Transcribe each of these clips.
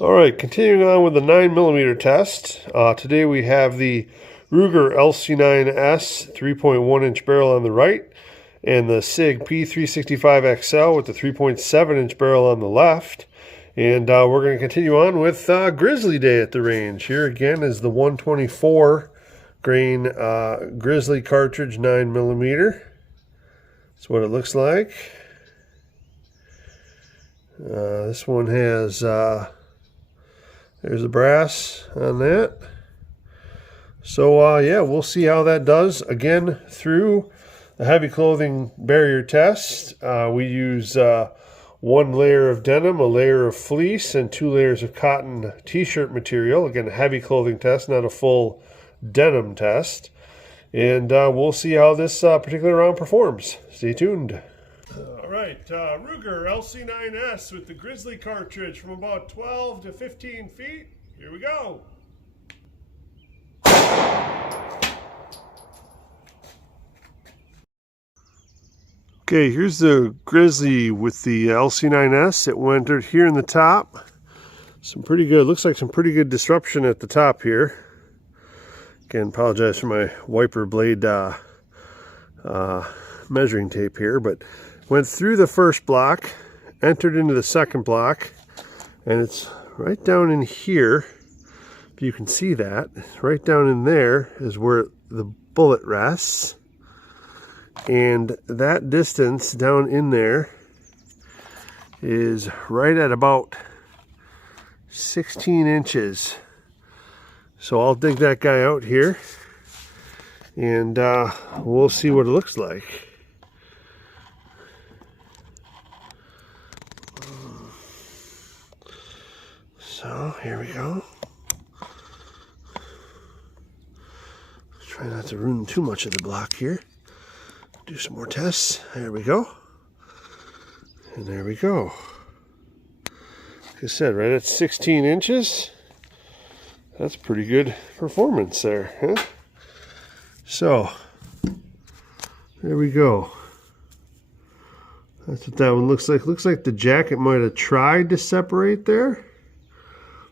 All right, continuing on with the 9mm test. Today we have the Ruger LC9S 3.1-inch barrel on the right and the SIG P365XL with the 3.7-inch barrel on the left. And we're going to continue on with Grizzly Day at the range. Here again is the 124 grain Grizzly Cartridge 9mm. That's what it looks like. This one has... there's the brass on that. So yeah, we'll see how that does. Again, through the heavy clothing barrier test, we use 1 layer of denim, a layer of fleece, and 2 layers of cotton t-shirt material. Again, a heavy clothing test, not a full denim test. And we'll see how this particular round performs. Stay tuned. All right, Ruger LC9S with the Grizzly Cartridge from about 12 to 15 feet. Here we go. Okay, here's the Grizzly with the LC9S. It went here in the top. Some pretty good, looks like some pretty good disruption at the top here. Again, apologize for my wiper blade measuring tape here, but went through the first block, entered into the second block, and it's right down in here. If you can see that, right down in there is where the bullet rests. And that distance down in there is right at about 16 inches. So I'll dig that guy out here and we'll see what it looks like. So here we go. Try not to ruin too much of the block here. Do some more tests. There we go. And there we go. Like I said, right at 16 inches. That's pretty good performance there, huh? So, there we go. That's what that one looks like. Looks like the jacket might have tried to separate there,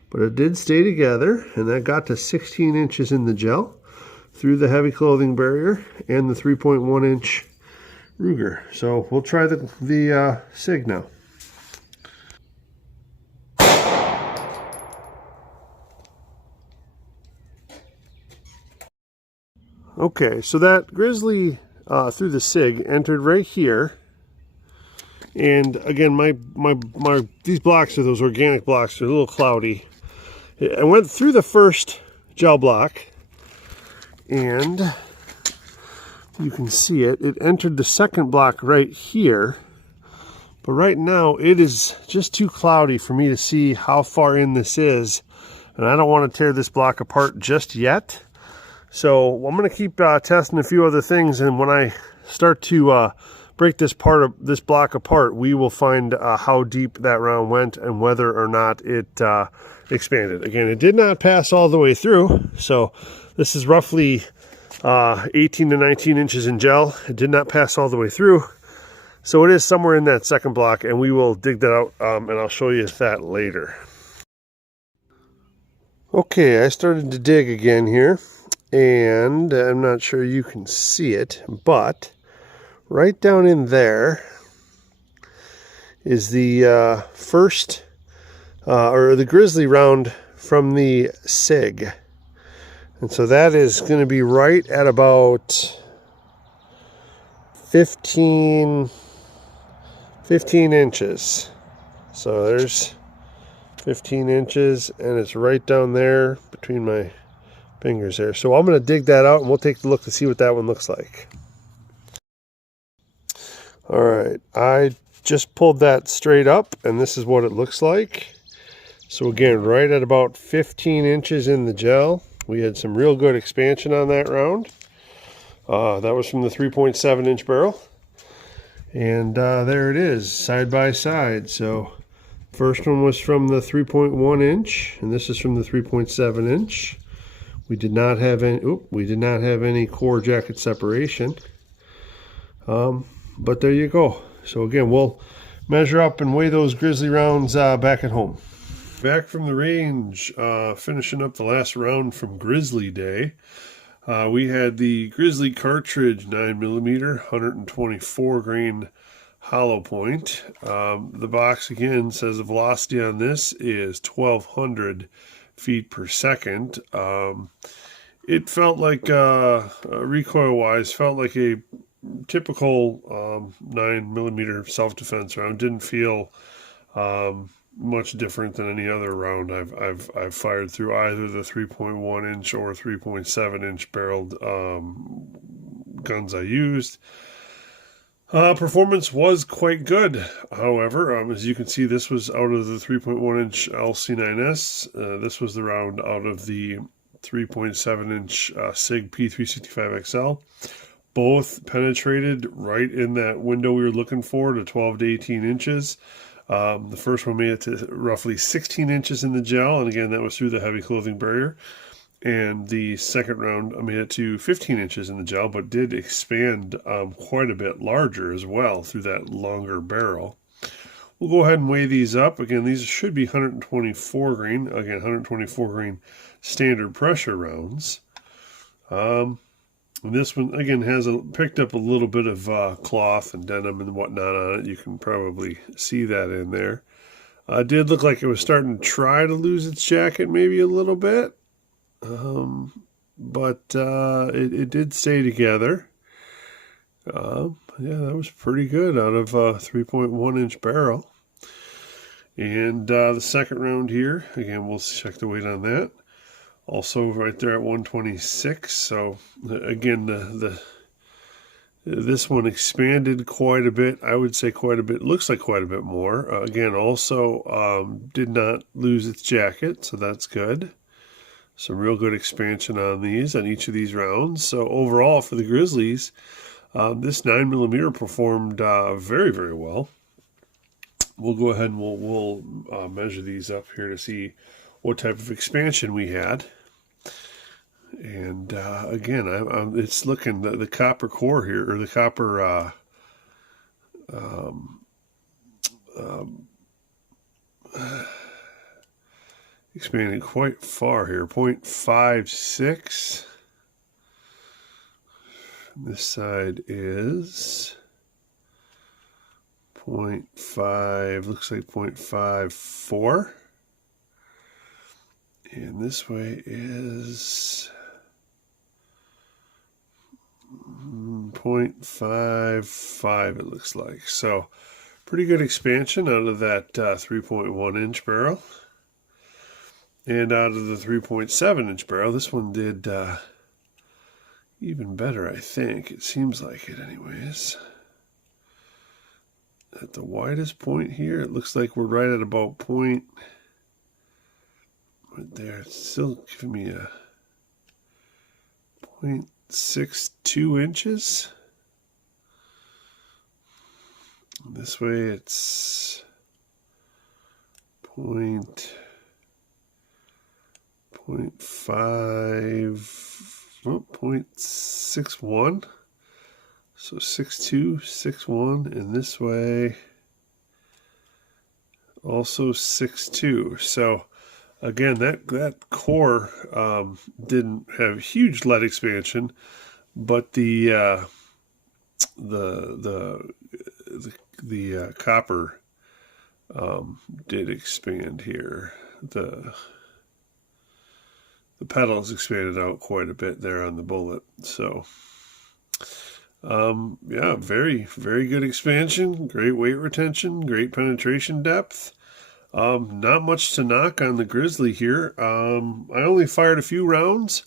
but it did stay together, and that got to 16 inches in the gel through the heavy clothing barrier and the 3.1-inch Ruger. So we'll try the SIG now. Okay, so that Grizzly through the SIG entered right here. And again, these blocks are those organic blocks. They're a little cloudy. I went through the first gel block, and you can see it. It entered the second block right here. But right now, it is just too cloudy for me to see how far in this is. And I don't want to tear this block apart just yet. So I'm going to keep testing a few other things. And when I start to break this block apart, we will find how deep that round went and whether or not it expanded. Again, it did not pass all the way through. So this is roughly 18 to 19 inches in gel. It did not pass all the way through. So it is somewhere in that second block, and we will dig that out, and I'll show you that later. Okay, I started to dig again here, and I'm not sure you can see it, but right down in there is the first, or the Grizzly round from the SIG. And so that is going to be right at about 15 inches. So there's 15 inches, and it's right down there between my fingers there. So I'm going to dig that out, and we'll take a look to see what that one looks like. All right, I just pulled that straight up, and this is what it looks like. So again, right at about 15 inches in the gel. We had some real good expansion on that round. That was from the 3.7-inch barrel. And there it is, side by side. So first one was from the 3.1-inch, and this is from the 3.7-inch. We did not have any core jacket separation. But there you go. So again, we'll measure up and weigh those Grizzly rounds back at home. Back from the range, finishing up the last round from Grizzly Day. We had the Grizzly Cartridge 9mm, 124 grain hollow point. The box again says the velocity on this is 1200 feet per second. It felt like, recoil-wise, felt like a typical 9mm self-defense round. Didn't feel much different than any other round I've fired through either the 3.1 inch or 3.7 inch barreled guns I used. Performance was quite good, however. As you can see, this was out of the 3.1 inch LC9S. This was the round out of the 3.7 inch SIG P365XL. Both penetrated right in that window we were looking for, to 12 to 18 inches. The first one made it to roughly 16 inches in the gel, and again, that was through the heavy clothing barrier. And the second round made it to 15 inches in the gel, but did expand quite a bit larger as well through that longer barrel. We'll go ahead and weigh these up. Again, these should be 124 grain. Again, 124 grain standard pressure rounds. And this one, again, has picked up a little bit of cloth and denim and whatnot on it. You can probably see that in there. It did look like it was starting to try to lose its jacket maybe a little bit. But it did stay together. Yeah, that was pretty good out of a 3.1 inch barrel. And the second round here, again, we'll check the weight on that. Also right there at 126. So again, this one expanded quite a bit. I would say quite a bit. Looks like quite a bit more. Again, also did not lose its jacket, so that's good. Some real good expansion on each of these rounds. So overall for the Grizzlies, this 9mm performed very, very well. We'll go ahead and we'll measure these up here to see what type of expansion we had. And again, it's looking, the copper core here, or the copper expanding quite far here, 0.56. This side is 0.5, looks like 0.54. And this way is 0.55, it looks like. So pretty good expansion out of that 3.1 inch barrel. And out of the 3.7 inch barrel, this one did even better, I think. It seems like it anyways. At the widest point here, it looks like we're right at about point... Right there, it's still giving me a 0.62 inches. This way it's 0.61. So 62, 61, and this way also 62. So again, that core didn't have huge lead expansion, but the copper did expand here. The petals expanded out quite a bit there on the bullet. So yeah, very, very good expansion, great weight retention, great penetration depth. Not much to knock on the Grizzly here. I only fired a few rounds,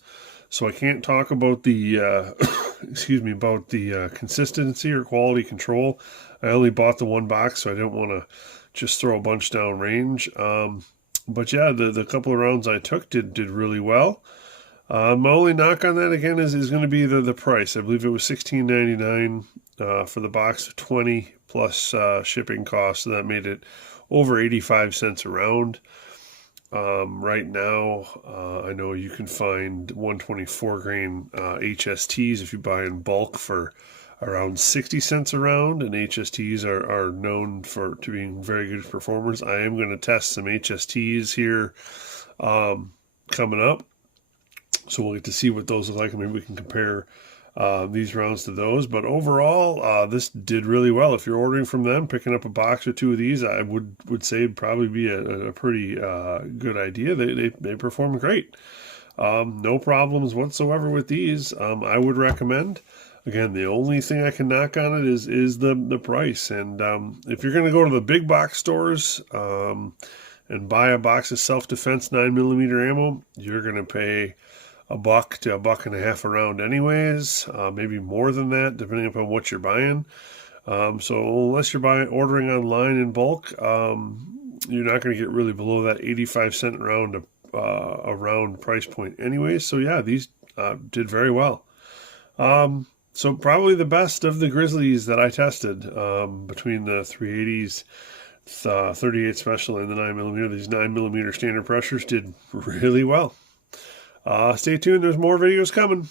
so I can't talk about the about the consistency or quality control. I only bought the one box, so I didn't want to just throw a bunch down range. But yeah, the couple of rounds I took did really well. My only knock on that again is going to be the price. I believe it was $16.99 for the box of 20 plus shipping costs, so that made it over 85 cents a round. Right now, I know you can find 124 grain HSTs if you buy in bulk for around 60 cents a round, and HSTs are known to being very good performers. I am going to test some HSTs here coming up, so we'll get to see what those look like, and maybe we can compare these rounds to those. But overall, this did really well. If you're ordering from them, picking up a box or two of these, I would say it'd probably be a pretty good idea. They perform great. No problems whatsoever with these. I would recommend. Again, the only thing I can knock on it is the price. And if you're going to go to the big box stores and buy a box of self-defense 9mm ammo, you're going to pay $1 to $1.50 a round anyways, maybe more than that, depending upon what you're buying. So unless you're ordering online in bulk, you're not going to get really below that 85-cent round a round price point anyways. So yeah, these did very well. So probably the best of the Grizzlies that I tested between the 380s, 38 Special, and the 9mm. These 9mm standard pressures did really well. Stay tuned. There's more videos coming.